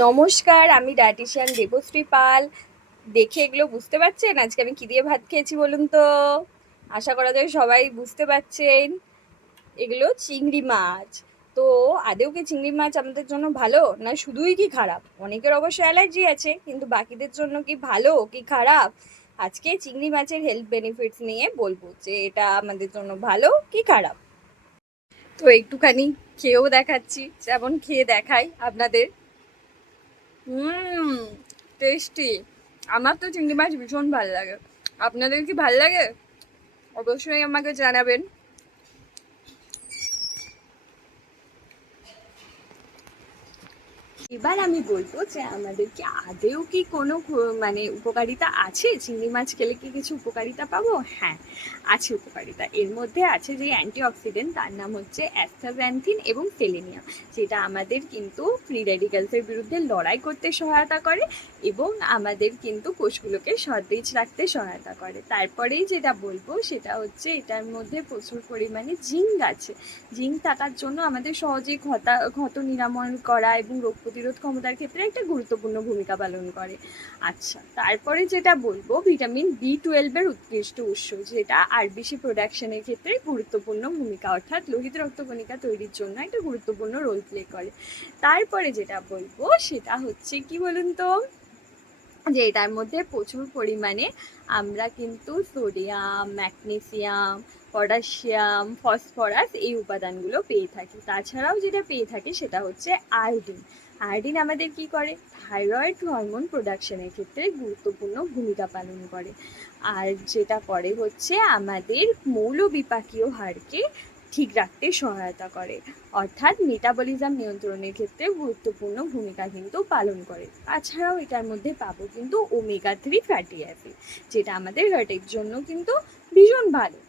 নমস্কার, আমি ডায়েটিশিয়ান দেবশ্রী পাল। দেখে এগুলো বুঝতে পারছেন আজকে আমি কি দিয়ে ভাত খেয়েছি বলুন তো? আশা করা যায় সবাই বুঝতে পারছেন। এগুলো চিংড়ি মাছ। তো আদৌ কি চিংড়ি মাছ আমাদের জন্য ভালো, না শুধুই কি খারাপ? অনেকের অবশ্য অ্যালার্জি আছে, কিন্তু বাকিদের জন্য কি ভালো কি খারাপ? আজকে চিংড়ি মাছের হেলথ বেনিফিটস নিয়ে বলবো যে এটা আমাদের জন্য ভালো কি খারাপ। তো একটুখানি খেয়েও দেখাচ্ছি, যেমন খেয়ে দেখাই আপনাদের। টেস্টি। আমার তো চিংড়ি মাছ ভীষণ ভালো লাগে। আপনাদের কি ভালো লাগে? অবশ্যই আমাকে জানাবেন। এবার আমি বলবো যে আমাদের কি আদেও কি কোনো মানে উপকারিতা আছে? চিংড়ি মাছ খেলে কি কিছু উপকারিতা পাবো? হ্যাঁ, আছে উপকারিতা। এর মধ্যে আছে যে অ্যান্টিঅক্সিডেন্ট, তার নাম হচ্ছে অ্যাস্টাক্সান্থিন এবং সেলেনিয়াম, যেটা আমাদের কিন্তু ফ্রি রেডিক্যালসের বিরুদ্ধে লড়াই করতে সহায়তা করে এবং আমাদের কিন্তু কোষগুলোকে সতেজ রাখতে সহায়তা করে। তারপরেই যেটা বলবো সেটা হচ্ছে এটার মধ্যে প্রচুর পরিমাণে জিঙ্ক আছে। জিঙ্ক থাকার জন্য আমাদের সহজেই ক্ষত নিরাময় করা এবং রোগ প্রতিরোধ ক্ষমতার ক্ষেত্রে একটা গুরুত্বপূর্ণ ভূমিকা পালন করে। আচ্ছা, তারপরে যেটা বলবো, ভিটামিন বি 12 উৎকৃষ্ট উৎস, যেটা আরবিসি প্রোডাকশনের ক্ষেত্রে গুরুত্বপূর্ণ ভূমিকা, অর্থাৎ লোহিত রক্তকণিকা তৈরির জন্য একটা গুরুত্বপূর্ণ রোল প্লে করে। তারপরে যেটা বলবো সেটা হচ্ছে কি বলুন তো, যে এটার মধ্যে প্রচুর পরিমাণে আমরা কিন্তু সোডিয়াম, ম্যাগনেসিয়াম, পটাশিয়াম, ফসফরাস এই উপাদানগুলো পেয়ে থাকি। তাছাড়াও যেটা পেয়ে থাকি সেটা হচ্ছে আয়োডিন। আয়োডিন আমাদের কি করে? থাইরয়েড হরমোন প্রোডাকশনের ক্ষেত্রে গুরুত্বপূর্ণ ভূমিকা পালন করে। আর যেটা করে হচ্ছে আমাদের মৌলবিপাকীয় হারকে ঠিক রাখতে সহায়তা করে, অর্থাৎ মেটাবলিজম নিয়ন্ত্রণের ক্ষেত্রে গুরুত্বপূর্ণ ভূমিকা কিন্তু পালন করে। তাছাড়াও এটার মধ্যে পাবো কিন্তু ওমেগা 3 ফ্যাটি অ্যাসিড, যেটা আমাদের হার্টের জন্য কিন্তু ভীষণ ভালো।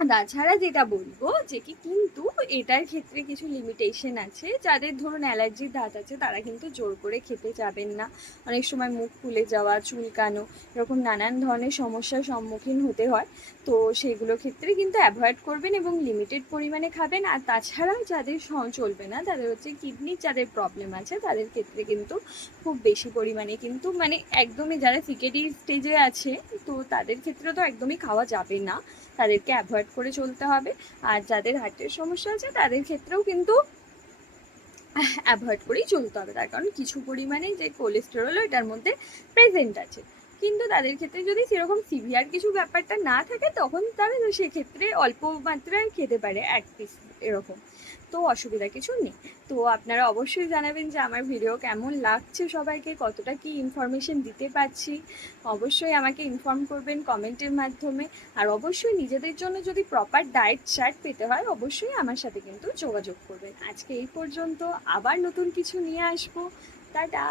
তাছাড়া যেটা বলবো যে কি কিন্তু এটার ক্ষেত্রে কিছু লিমিটেশন আছে। যাদের ধরুন অ্যালার্জির ধাত আছে তারা কিন্তু জোর করে খেতে যাবেন না। অনেক সময় মুখ ফুলে যাওয়া, চুলকানো, এরকম নানান ধরনের সমস্যার সম্মুখীন হতে হয়। তো সেগুলো ক্ষেত্রে কিন্তু অ্যাভয়েড করবেন এবং লিমিটেড পরিমাণে খাবেন। আর তাছাড়া যাদের চলবে না, তাদের হচ্ছে কিডনির যাদের প্রবলেম আছে তাদের ক্ষেত্রে কিন্তু খুব বেশি পরিমাণে কিন্তু মানে একদমই যারা সিকেডি স্টেজে আছে, তো তাদের ক্ষেত্রে তো একদমই খাওয়া যাবে না, তাদেরকে অ্যাভয়েড করে চলতে হবে। আর যাদের হার্টের সমস্যা আছে তাদের ক্ষেত্রেও কিন্তু অ্যাভয়েড করেই চলতে হবে, তার কারণ কিছু পরিমাণে যে কোলেস্টেরল এটার মধ্যে প্রেজেন্ট আছে। কিন্তু তাদের ক্ষেত্রে যদি সেরকম সিভিয়ার কিছু ব্যাপারটা না থাকে তখন তারা সেক্ষেত্রে অল্প মাত্রায় খেতে পারে, 1 পিস এরকম। তো অসুবিধা কিছু নেই। তো আপনারা অবশ্যই জানাবেন যে আমার ভিডিও কেমন লাগছে, সবাইকে কতটা কি ইনফরমেশন দিতে পারছি। অবশ্যই আমাকে ইনফর্ম করবেন কমেন্টের মাধ্যমে। আর অবশ্যই নিজেদের জন্য যদি প্রপার ডায়েট চার্ট পেতে হয় অবশ্যই আমার সাথে কিন্তু যোগাযোগ করবেন। আজকে এই পর্যন্ত, আবার নতুন কিছু নিয়ে আসবো। টাটা।